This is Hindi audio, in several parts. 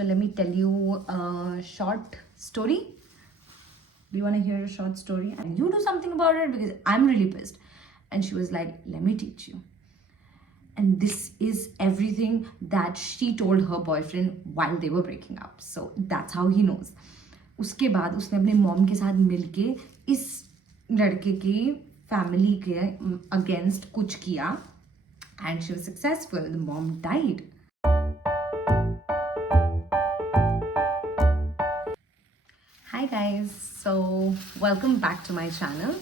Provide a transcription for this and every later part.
So let me tell you a short story. Do you want to hear a short story? And you do something about it because I'm really pissed. And she was like, let me teach you. And this is everything that she told her boyfriend while they were breaking up. So that's how he knows. उसके बाद उसने अपने मॉम के साथ मिलके इस लड़के की फैमिली के अगेंस्ट कुछ किया. And she was successful. The mom died. Hi guys, so welcome back to my channel.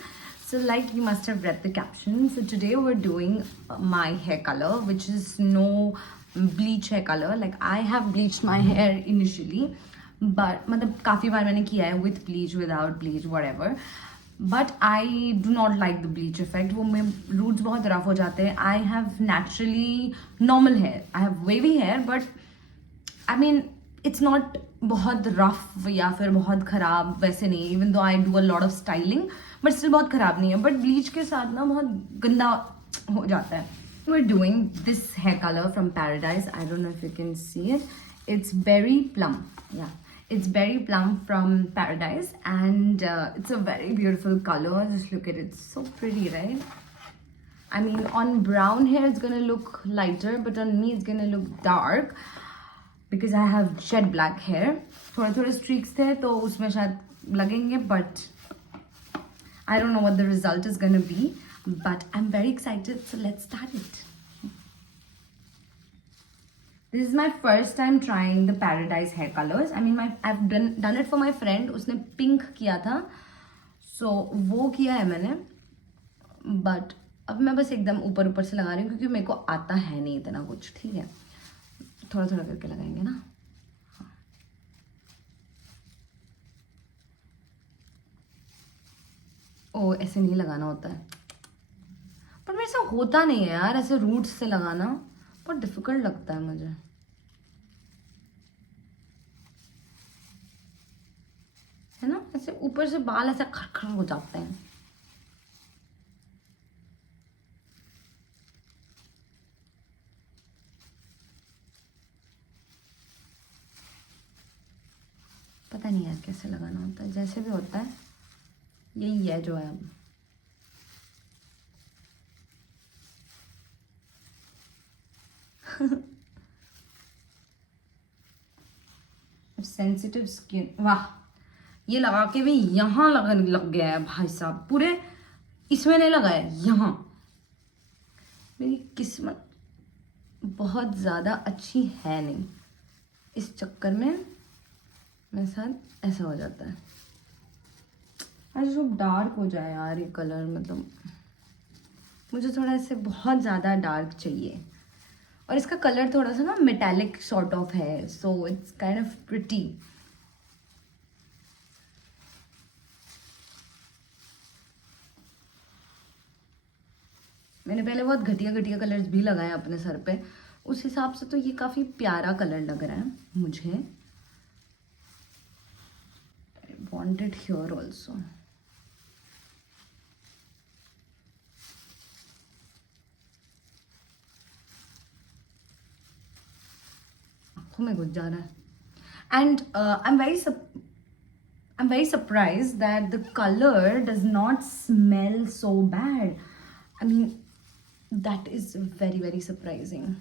So like you must have read the caption, so today we're doing my hair color, which is no bleach hair color. Like I have bleached my hair initially, but मतलब काफी बार मैंने किया है with bleach, without bleach, whatever. But I do not like the bleach effect. वो मेरे roots बहुत rough हो जाते हैं. I have naturally normal hair. I have wavy hair, but I mean it's not बहुत रफ या फिर बहुत खराब वैसे नहीं. Even though I do a lot of styling but still बहुत खराब नहीं है. बट ब्लीच के साथ ना बहुत गंदा हो जाता है. We're doing this hair color from Paradise. I don't know if you can see it. It's Berry Plum. Yeah, it's Berry Plum from Paradise, and it's a very beautiful color. Just look at it. It's so pretty, right? I mean, on brown hair it's gonna look lighter, but on me it's gonna look dark. Because I have jet black hair. थोड़े थोड़े streaks थे तो उसमें शायद लगेंगे, but I don't know what the result is gonna be. But I'm very excited, so let's start it. This is my first time trying the Paradise hair colors. I mean, I've done it for my friend. उसने pink किया था, so वो किया है मैंने. But अब मैं बस एकदम ऊपर ऊपर से लगा रही हूँ क्योंकि मेरे को आता है नहीं इतना कुछ. ठीक है, थोड़ा थोड़ा करके लगाएंगे ना. ओ ऐसे नहीं लगाना होता है, पर मेरे से होता नहीं है यार. ऐसे रूट्स से लगाना बहुत डिफिकल्ट लगता है मुझे. है ना, ऐसे ऊपर से बाल ऐसे खरखर हो जाते हैं. पता नहीं यार कैसे लगाना होता है. जैसे भी होता है यही है जो है. अब सेंसिटिव स्किन, वाह, ये लगा के भी यहाँ लग गया है भाई साहब. पूरे इसमें नहीं लगा है, यहाँ. मेरी किस्मत बहुत ज़्यादा अच्छी है नहीं. इस चक्कर में मेरे साथ ऐसा हो जाता है. आज जो डार्क हो जाए यार ये कलर, मतलब मुझे थोड़ा ऐसे बहुत ज़्यादा डार्क चाहिए. और इसका कलर थोड़ा सा ना मेटालिक सॉर्ट ऑफ है, so it's kind of pretty. मैंने पहले बहुत घटिया घटिया कलर्स भी लगाए अपने सर पे. उस हिसाब से तो ये काफ़ी प्यारा कलर लग रहा है मुझे. want it here also. आँखों में घुस जा रहा है. And I'm very surprised that the color does not smell so bad. I mean, that is very, very surprising.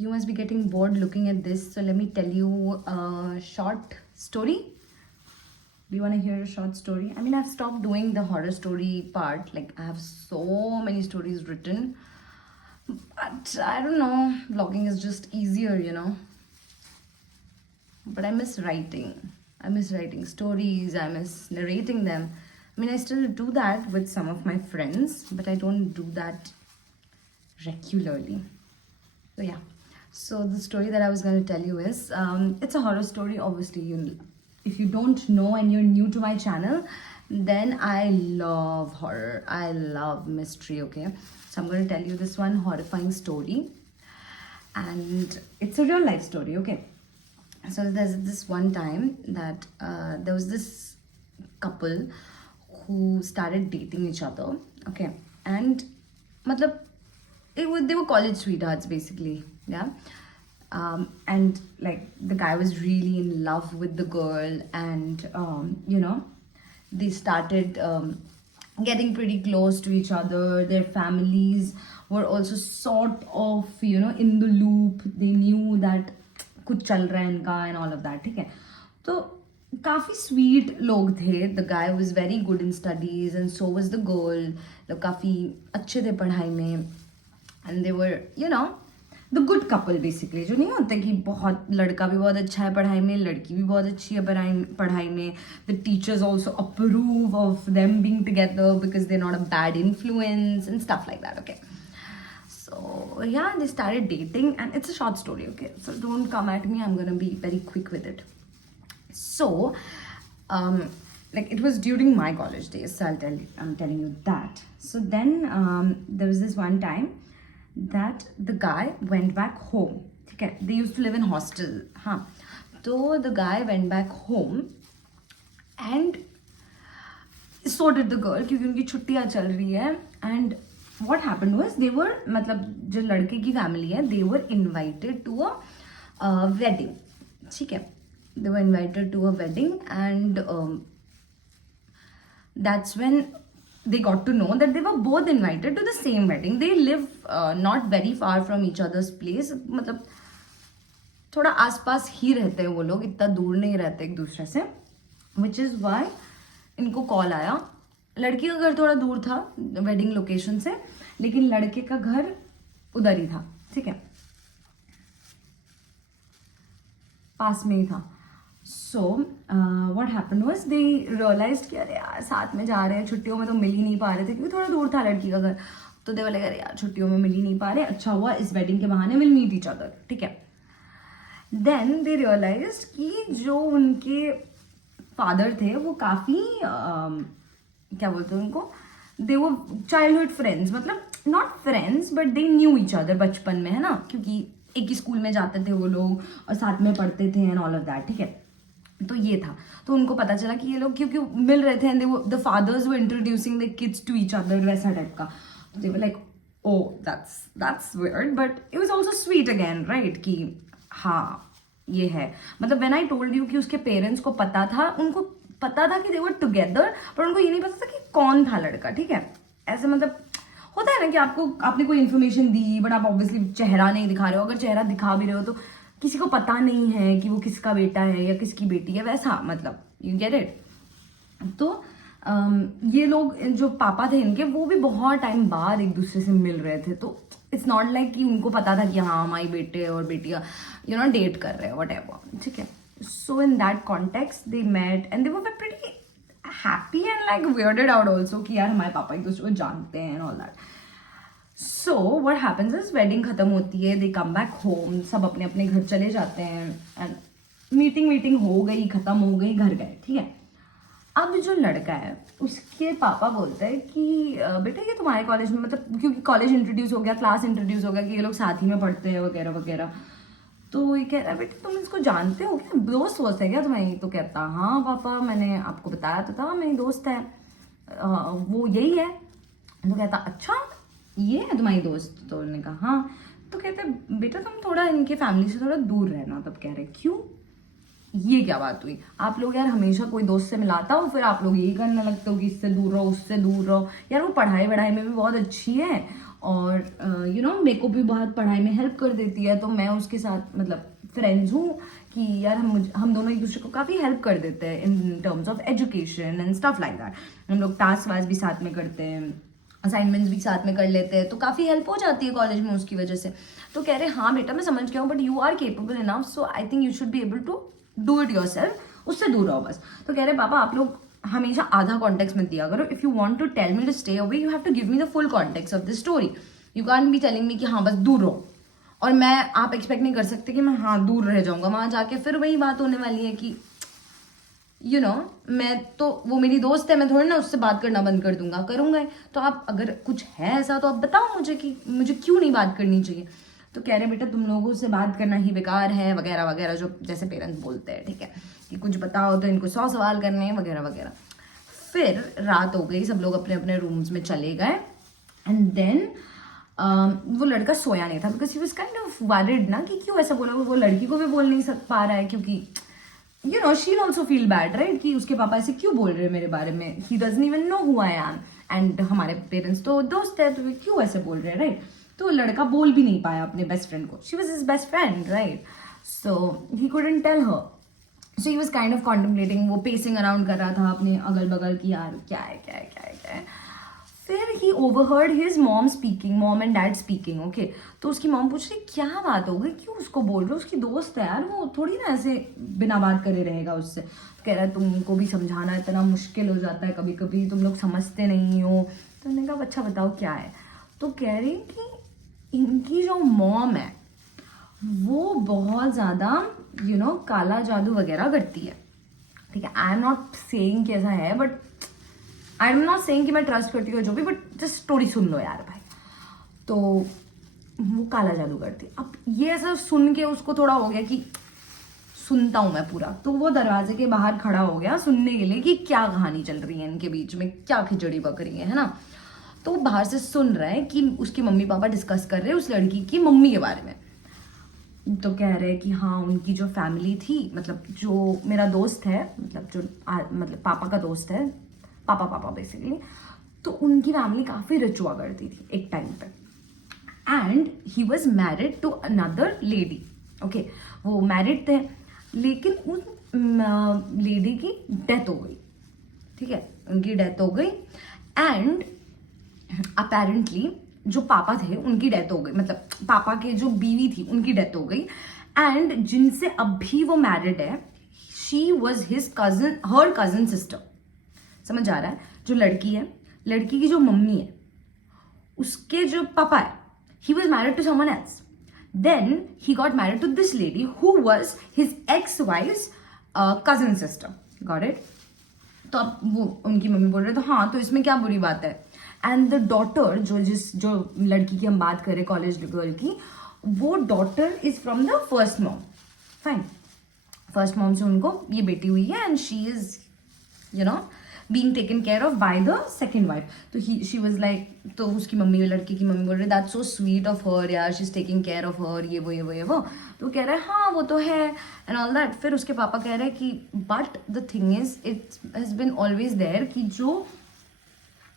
You must be getting bored looking at this, so let me tell you a short story. Do you want to hear a short story? I mean, I've stopped doing the horror story part. Like, I have so many stories written. But I don't know, vlogging is just easier, you know. But I miss writing. I miss writing stories. I miss narrating them. I mean, I still do that with some of my friends, but I don't do that regularly. So yeah. So the story that I was going to tell you is, it's a horror story. Obviously, if you don't know and you're new to my channel, then I love horror. I love mystery, okay? So I'm going to tell you this one horrifying story. And it's a real life story, okay? So there's this one time that there was this couple who started dating each other, okay? And matlab, they were college sweethearts basically, yeah. And like the guy was really in love with the girl, and you know, they started getting pretty close to each other. Their families were also sort of, you know, in the loop. They knew that कुछ चल रहा है इनका and all of that, ठीक है. तो काफ़ी स्वीट लोग थे. The guy was very good in studies and so was the girl. लोग काफ़ी अच्छे थे पढ़ाई में, and they were, you know, the good couple basically. जो नहीं होता कि बहुत लड़का भी बहुत अच्छा है पढ़ाई में, लड़की भी बहुत अच्छी है पढ़ाई में. The teachers also approve of them being together because they not a bad influence and stuff like that. Okay, so yeah, they started dating, and it's a short story, okay, so don't come at me, I'm gonna be very quick with it. So like it was during my college days, so I'm telling you that. So then there was this one time that the guy went back home. Okay, they used to live in hostel, huh? So the guy went back home and so did the girl, क्योंकि उनकी छुट्टियाँ चल रही है. And what happened was they were, मतलब जो लड़के की फैमिली है, they were invited to a wedding, ठीक है. They were invited to a wedding, and that's when they got to know that they were both invited to the same wedding. They live not very far from each other's place, मतलब थोड़ा आसपास ही रहते हैं वो लोग, इतना दूर नहीं रहते एक दूसरे से. Which is why इनको कॉल आया. लड़की का घर थोड़ा दूर था वेडिंग लोकेशन से, लेकिन लड़के का घर उधर ही था, ठीक है, पास में ही था. So what happened was they realised कि अरे यार साथ में जा रहे हैं, छुट्टियों में तो मिल ही नहीं पा रहे थे क्योंकि थोड़ा दूर था लड़की का घर. तो दे बोले अरे यार छुट्टियों में मिल ही नहीं पा रहे, अच्छा हुआ इस वेडिंग के बहाने विल मीट ईच अदर, ठीक है. देन दे रियलाइज्ड कि जो उनके फादर थे वो काफ़ी क्या बोलते हैं उनको, दे वो चाइल्डहुड फ्रेंड्स, मतलब not friends but they knew each other बचपन में, है ना, क्योंकि एक ही स्कूल में जाते थे वो लोग और साथ में पढ़ते थे एंड ऑल ऑफ दैट, ठीक है. तो ये था. तो उनको पता चला कि ये लोग क्योंकि मिल रहे थे and the fathers were introducing the kids to each other, वैसा टाइप का. तो they were like oh that's weird but it was also sweet again, right, कि हाँ ये है. मतलब व्हेन आई टोल्ड यू कि उसके पेरेंट्स को पता था, उनको पता था कि दे वर टुगेदर, पर उनको ये नहीं पता था कि कौन था लड़का, ठीक है. ऐसे मतलब होता है ना कि आपने कोई इन्फॉर्मेशन दी बट आप ऑब्वियसली चेहरा नहीं दिखा रहे हो. अगर चेहरा दिखा भी रहे हो तो किसी को पता नहीं है कि वो किसका बेटा है या किसकी बेटी है, वैसा, मतलब यू गेट इट. तो ये लोग जो पापा थे इनके, वो भी बहुत टाइम बाद एक दूसरे से मिल रहे थे. तो इट्स नॉट लाइक कि उनको पता था कि हाँ हमारी बेटे और बेटियाँ यू नो डेट कर रहे हैं वट एवर, ठीक है. So in that context they met and they were pretty happy and like weirded out also कि यार हमारे पापा एक दूसरे को जानते हैं and all that. So what happens is wedding खत्म होती है, they come back home, सब अपने अपने घर चले जाते हैं and मीटिंग हो गई, खत्म हो गई, घर गए, ठीक है. अब जो लड़का है उसके पापा बोलते हैं कि बेटा ये तुम्हारे कॉलेज में, मतलब क्योंकि कॉलेज इंट्रोड्यूस हो गया, क्लास इंट्रोड्यूस हो गया कि ये लोग साथ ही में पढ़ते हैं वगैरह वगैरह. तो ये कह रहा है बेटा तुम इसको जानते हो क्या, दोस्त वोस्त है क्या तुम्हारी. तो कहता हाँ पापा मैंने आपको बताया तो था मेरी दोस्त है, वो यही है. तो कहता अच्छा ये है तुम्हारी दोस्त. तो उन्होंने कहा हाँ. तो कहते बेटा तुम थोड़ा इनके फैमिली से थोड़ा दूर रहना. तब कह रहे क्यों, ये क्या बात हुई, आप लोग यार हमेशा कोई दोस्त से मिलाता हो फिर आप लोग यही करने लगते हो कि इससे दूर रहो उससे दूर रहो. यार वो पढ़ाई में भी बहुत अच्छी है और यू नो मेरे को भी बहुत पढ़ाई में हेल्प कर देती है, तो मैं उसके साथ मतलब फ्रेंड्स हूँ कि यार हम दोनों एक दूसरे को काफ़ी हेल्प कर देते हैं in terms of education and stuff like that. हम लोग टास्क वास्क भी साथ में करते हैं, असाइनमेंट्स भी साथ में कर लेते हैं, तो काफ़ी हेल्प हो जाती है कॉलेज में उसकी वजह से. तो कह रहे हाँ बेटा मैं समझ गया हूँ but you are capable enough, so I think you should be able to do it yourself, उससे दूर रहो बस. तो कह रहे पापा आप लोग हमेशा आधा कॉन्टेक्स्ट मत दिया करो. If you want to tell me to stay away you have to give me the full context of the story. You can be telling me कि हाँ बस दूर रहो, और मैं आप एक्सपेक्ट नहीं कर सकते कि मैं हाँ दूर रह जाऊंगा. वहां जाके फिर वही बात होने वाली है कि यू नो मैं तो वो मेरी दोस्त है, मैं थोड़ी ना उससे बात करना बंद कर दूंगा, करूंगा. तो आप अगर कुछ है ऐसा तो आप बताओ मुझे कि मुझे क्यों नहीं बात करनी चाहिए. तो कह रहे बेटा तुम लोगों से बात करना ही बेकार है वगैरह वगैरह, जो जैसे पेरेंट्स बोलते हैं, ठीक है, कि कुछ बताओ तो इनको 100 सवाल करने हैं वगैरह वगैरह. फिर रात हो गई, सब लोग अपने अपने रूम्स में चले गए. एंड देन वो लड़का सोया नहीं था because he was kind of worried ना कि क्यों ऐसा बोला, वो लड़की को भी बोल नहीं पा रहा है क्योंकि you know she also feel bad right कि उसके पापा ऐसे क्यों बोल रहे हैं मेरे बारे में, he doesn't even know who I am and हमारे पेरेंट्स तो दोस्त है तो वे क्यों ऐसे बोल रहे हैं राइट. तो लड़का बोल भी नहीं पाया अपने बेस्ट फ्रेंड को, she was his best friend right, so he couldn't tell her. So he was kind of contemplating, वो पेसिंग अराउंड कर रहा था अपने अगल बगल की यार क्या है क्या है क्या है क्या है. फिर he overheard his mom speaking, mom and dad speaking. Okay, तो उसकी मॉम पूछ रही क्या बात हो गई, क्यों उसको बोल रहे हो, उसकी दोस्त है यार, वो थोड़ी ना ऐसे बिना बात करे रहेगा उससे. कह रहा है तुमको भी समझाना इतना मुश्किल हो जाता है कभी कभी, तुम लोग समझते नहीं हो. तो मैंने कहा अच्छा बताओ क्या है. तो कह रही कि इनकी जो मॉम है वो बहुत ज़्यादा काला जादू वगैरह करती है. ठीक है, आई एम नॉट सेइंग कि ऐसा है, but I am not saying कि मैं ट्रस्ट करती हूँ जो भी, बट जस्ट स्टोरी सुन लो यार भाई. तो वो काला जादू करती. अब ये ऐसा सुन के उसको थोड़ा हो गया कि सुनता हूँ मैं पूरा, तो वो दरवाजे के बाहर खड़ा हो गया सुनने के लिए कि क्या कहानी चल रही है इनके बीच में, क्या खिचड़ी पक रही है ना. तो वो बाहर से सुन रहा है कि उसके मम्मी पापा डिस्कस कर रहे हैं उस लड़की की मम्मी के बारे में. तो कह रहे हैं कि हाँ उनकी जो फैमिली थी, मतलब जो मेरा दोस्त है, मतलब जो मतलब पापा का दोस्त है, पापा बेसिकली, तो उनकी फैमिली काफ़ी रिच हुआ करती थी एक टाइम पे. And he was married to another lady. Okay, वो मैरिड थे लेकिन उन लेडी की डेथ हो गई. ठीक है, उनकी डेथ हो गई एंड अपेरेंटली जो पापा थे उनकी डेथ हो गई, मतलब पापा के जो बीवी थी उनकी डेथ हो गई. एंड जिनसे अभी वो मैरिड है, she was his cousin, her cousin sister. समझ आ रहा है, जो लड़की है, लड़की की जो मम्मी है, उसके जो पापा है, he was married to someone else. Then he got married to this lady who was his ex wife's cousin sister. Got it. तो अब वो उनकी मम्मी बोल रहे तो हाँ तो इसमें क्या बुरी बात है. एंड द डॉटर जो लड़की की हम बात करें, कॉलेज गर्ल की, वो daughter is from the first mom. Fine, first mom से उनको ये बेटी हुई है and she is being taken care of by the second wife. तो she was like, तो उसकी मम्मी, लड़की की मम्मी बोल रही that's so sweet of her यार, she's taking care of her, ये वो. तो कह रहा है हाँ वो तो है and all that. फिर उसके पापा कह रहे हैं कि but the thing is it has been always there कि जो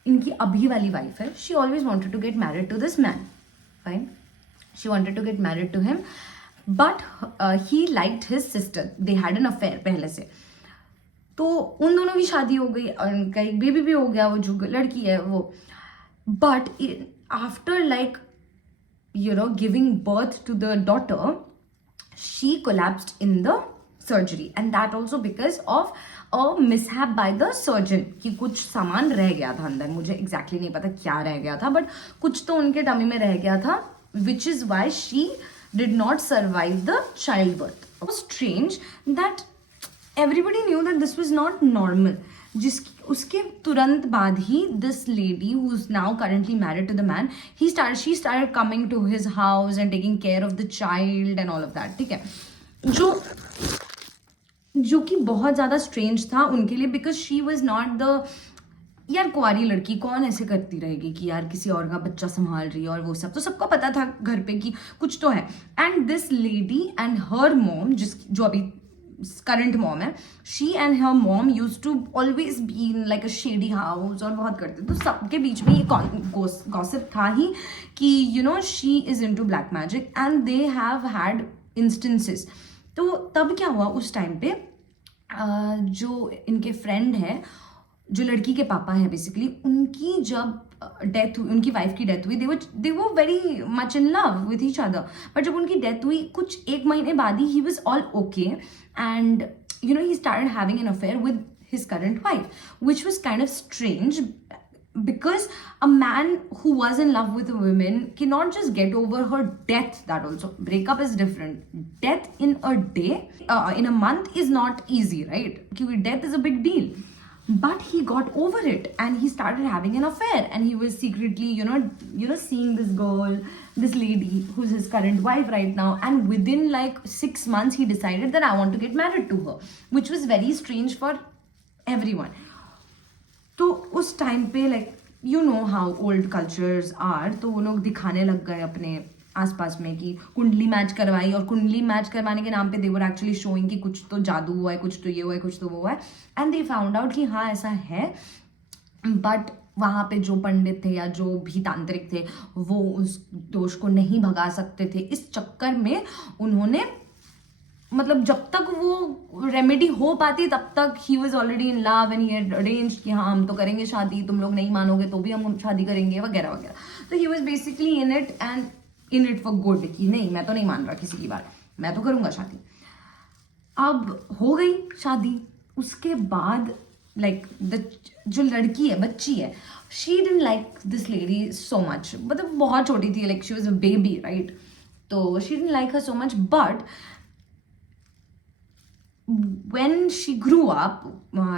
इनकी अभी वाली वाइफ है, she always wanted to get married to this man. Fine, she wanted to get married to him but he liked his sister. They had an affair पहले से. तो उन दोनों की शादी हो गई और उनका एक बेबी भी हो गया, वो जो लड़की है वो. But after like giving birth to the daughter, she collapsed in the surgery and that also because of a mishap by the surgeon. कि कुछ सामान रह गया था अंदर, मुझे एग्जैक्टली नहीं पता क्या रह गया था, बट कुछ तो उनके टमी में रह गया था, which is why she did not survive the child birth. Strange that everybody knew that this was not normal. उसके तुरंत बाद ही this lady who is now currently married to the man, she started coming to his house and taking care of the child and all of that. ठीक है, जो कि बहुत ज़्यादा strange था उनके लिए because she was not the, यार कुंवारी लड़की कौन ऐसे करती रहेगी कि यार किसी और का बच्चा संभाल रही है और वो सब, तो सबको पता था घर पे कि कुछ तो है. And this lady and her mom, जो अभी करंट मॉम है, she and her mom use to always be in like a shady house और बहुत करते. तो सबके बीच में ये गॉसिप था ही कि she is into black magic and they have had instances. तो तब क्या हुआ उस टाइम पे, जो इनके फ्रेंड है, जो लड़की के पापा हैं बेसिकली, उनकी जब डेथ हुई, उनकी वाइफ की डेथ हुई, they were very much in love with each other. But जब उनकी डेथ हुई कुछ एक महीने बाद he was all okay and he started having an affair with his current wife, which was kind of strange because a man who was in love with a woman cannot just get over her death. That also, breakup is different. Death in a day, in a month is not easy, right? Because death is a big deal. But he got over it and he started having an affair and he was secretly seeing this girl, this lady who's his current wife right now, and within like 6 months he decided that I want to get married to her, which was very strange for everyone. तो उस टाइम पे like you know how old cultures are, तो वो लोग दिखाने लग गए अपने आसपास में कि कुंडली मैच करवाई, और कुंडली मैच करवाने के नाम पे दे वर एक्चुअली शोइंग कि कुछ तो जादू हुआ है, कुछ तो ये हुआ है, कुछ तो वो हुआ है, एंड दे फाउंड आउट कि हाँ ऐसा है। बट वहाँ पे जो पंडित थे या जो भी तांत्रिक थे वो उस दोष को नहीं भगा सकते थे। इस चक्कर में उन्होंने, मतलब जब तक वो रेमेडी हो पाती तब तक he was already in love and he had arrange कि हाँ हम तो करेंगे शादी, तुम लोग नहीं मानोगे तो भी हम शादी करेंगे वगैरह वगैरह। तो he was basically in it and in it for good कि नहीं मैं तो नहीं मान रहा किसी की बात, मैं तो करूंगा शादी। अब हो गई शादी। उसके बाद लाइक द जो लड़की है, बच्ची है, she didn't like this lady so much, मतलब बहुत छोटी थी, like she was a baby right, तो she didn't like her so much. But when she grew up,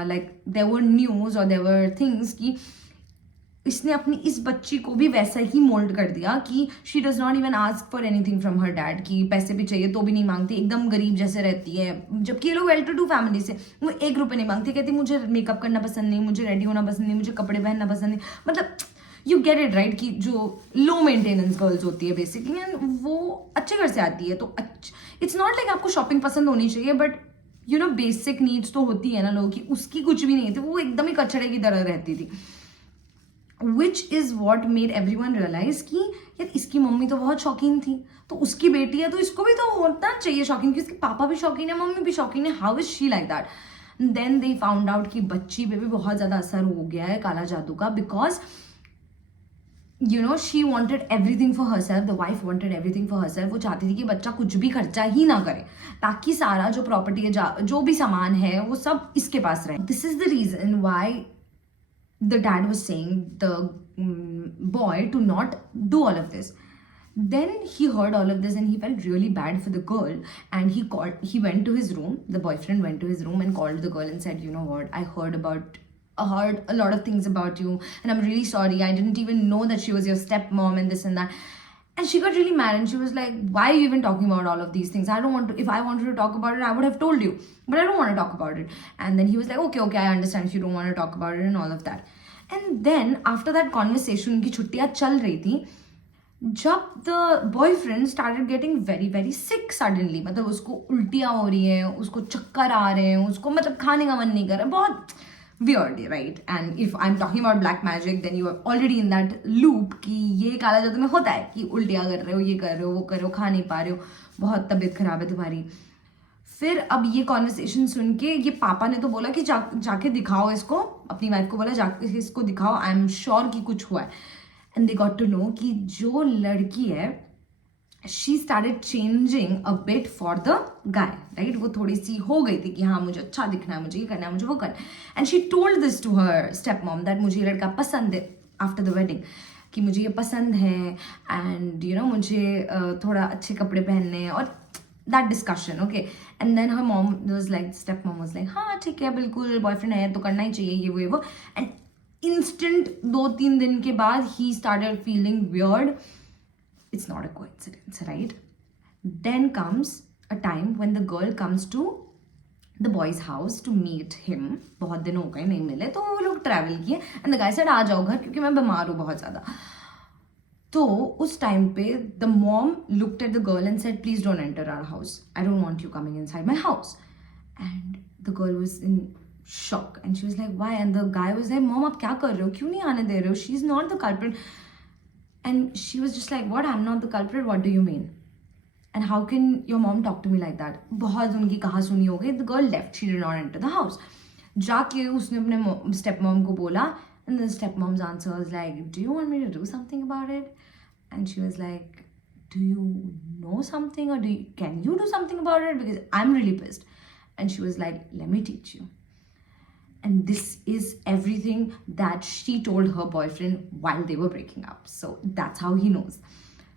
like there were news or there were things कि इसने अपनी इस बच्ची को भी वैसा ही मोल्ड कर दिया कि she does not even ask for anything from her dad, कि पैसे भी चाहिए तो भी नहीं मांगती, एकदम गरीब जैसे रहती है। जबकि ये लोग वेल टू डू फैमिली से, वो 1 रुपये नहीं मांगती, कहती मुझे मेकअप करना पसंद नहीं, मुझे रेडी होना पसंद नहीं, मुझे कपड़े पहनना पसंद नहीं, मतलब यू गेट इट राइट कि जो लो मेंटेनेंस गर्ल्स होती है बेसिकली, एंड वो अच्छे घर से आती है। तो इट्स नॉट लाइक आपको शॉपिंग पसंद होनी चाहिए, but you know basic needs तो होती है ना लोगों की, उसकी कुछ भी नहीं थी, वो एकदम ही कचड़े की तरह रहती थी। Which is what made everyone realize कि यार इसकी मम्मी तो बहुत शौकीन थी, तो उसकी बेटी है तो इसको भी तो होना चाहिए शौकीन, क्योंकि उसके पापा भी शौकीन है, मम्मी भी शौकीन है, how is she like that. Then they found out कि बच्ची पे भी बहुत ज़्यादा असर हो गया है काला जादू का, because you know she wanted everything for her self, the wife wanted everything for her self. वो चाहती थी कि बच्चा कुछ भी खर्चा ही ना करे, ताकि सारा जो प्रॉपर्टी है, जो भी सामान है, वो सब इसके पास रहे। This is the reason why the dad was saying the boy to not do all of this. Then he heard all of this and he felt really bad for the girl, and he went to his room, the boyfriend went to his room and called the girl and said, you know what, I heard a lot of things about you and I'm really sorry, I didn't even know that she was your stepmom and this and that. And she got really mad and she was like, why are you even talking about all of these things? I don't want to, if I wanted to talk about it, I would have told you, but I don't want to talk about it. And then he was like, okay, I understand if you don't want to talk about it and all of that. And then after that conversation, उनकी छुट्टियां चल रही थी, जब the boyfriend started getting very very sick suddenly, मतलब उसको उल्टियां हो रही हैं, उसको चक्कर आ रहे हैं, उसको मतलब खाने का मन नहीं कर रहा, बहुत weird, right? And if I'm talking about black magic, then you are already in that loop कि ये काला जादू में होता है कि उल्टियाँ कर रहे हो, ये कर रहे हो, वो कर रहे हो, खा नहीं पा रहे हो, बहुत तबीयत खराब है तुम्हारी। फिर अब ये कॉन्वर्सेशन सुन के ये पापा ने तो बोला कि जाके दिखाओ इसको, अपनी वाइफ को बोला जाके इसको दिखाओ, आई एम श्योर कि कुछ हुआ है। And they got to know कि जो लड़की है, she started changing a bit for the guy, right? वो थोड़ी सी हो गई थी कि हाँ मुझे अच्छा दिखना है, मुझे ये करना है, मुझे वो करना है। And she told this to her step mom that मुझे ये लड़का पसंद है आफ्टर द वेडिंग, कि मुझे ये पसंद है, एंड यू नो मुझे थोड़ा अच्छे कपड़े पहनने हैं, और that discussion, okay? And then her mom was like, stepmom was like, हाँ ठीक है बिल्कुल, बॉयफ्रेंड है तो करना ही चाहिए ये वो। एंड इंस्टेंट 2-3 दिन के बाद he started feeling weird. It's not a coincidence, right? Then comes a time when the girl comes to the boy's house to meet him. बहुत दिन हो गए नहीं मिले, तो वो लोग ट्रैवल किए, and the guy said आ जाओ घर क्योंकि मैं बीमार हूँ बहुत ज़्यादा। तो उस टाइम पे the mom looked at the girl and said, please don't enter our house, I don't want you coming inside my house. And the girl was in shock and she was like why, and the guy was like, mom आप क्या कर रहे हो, क्यों नहीं आने दे रहे हो, she is not the culprit. And she was just like, what, I am not the culprit, what do you mean, and how can your mom talk to me like that. बहुत उनकी कहा सुनी हो गई। The girl left, she did not enter the house. जाके उसने अपने स्टेप मॉम को बोला, and the step mom's answer was like, do you want me to do something about it? And she was like, do you know something, or can you do something about it, because I'm really pissed. And she was like, let me teach you. And this is everything that she told her boyfriend while they were breaking up. So that's how he knows.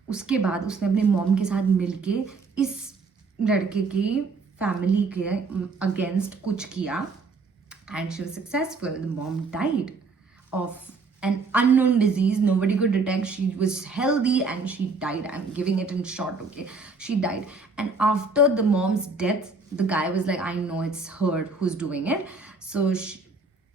उसके बाद उसने अपने मॉम के साथ मिलके इस लड़के की फैमिली के अगेंस्ट कुछ किया, and she was successful. The mom died of an unknown disease nobody could detect. She was healthy and she died. I'm giving it in short, okay? She died. And after the mom's death, the guy was like, I know it's her who's doing it. So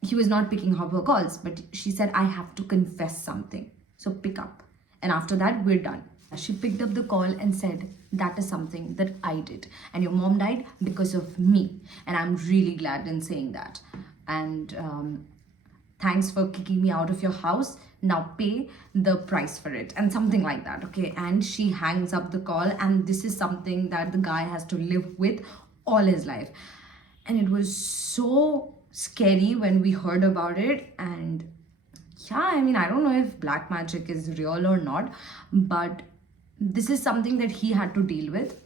he was not picking up her calls, but she said, I have to confess something. So pick up. And after that, we're done. She picked up the call and said, that is something that I did. And your mom died because of me. And I'm really glad in saying that. And thanks for kicking me out of your house. Now pay the price for it. And something like that. Okay. And she hangs up the call. And this is something that the guy has to live with all his life. And it was so scary when we heard about it. And yeah, I mean, I don't know if black magic is real or not, but this is something that he had to deal with.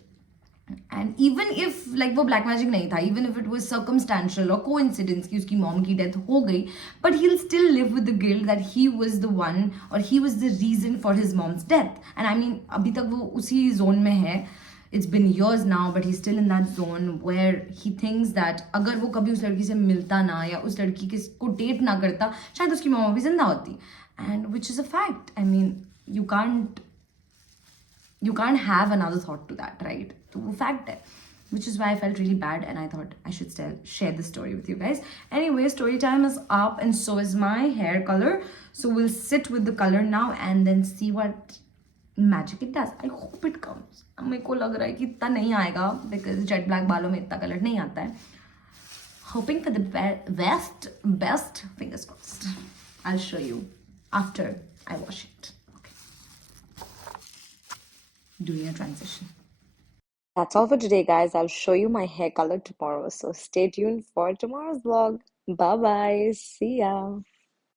And even if like वो black magic नहीं था, even if it was circumstantial or coincidence कि उसकी mom की death हो गई, but he'll still live with the guilt that he was the one or he was the reason for his mom's death. And I mean अभी तक वो उसी zone में है. It's been years now, but he's still in that zone where he thinks that अगर वो कभी उस लड़की से मिलता ना या उस लड़की को date ना करता, शायद उसकी मम्मा भी जिंदा होती. And which is a fact. I mean, you can't have another thought to that, right? तो वो fact है. Which is why I felt really bad and I thought I should still share this story with you guys. Anyway, story time is up and so is my hair color. So we'll sit with the color now and then see what magic it does. I hope it comes. मेरे को लग रहा है कि इतना नहीं आएगा because jet black बालों में इतना color नहीं आता है. Hoping for the best, fingers crossed. I'll show you after I wash it. Okay. Doing a transition. That's all for today, guys. I'll show you my hair color tomorrow. So stay tuned for tomorrow's vlog. Bye bye. See ya.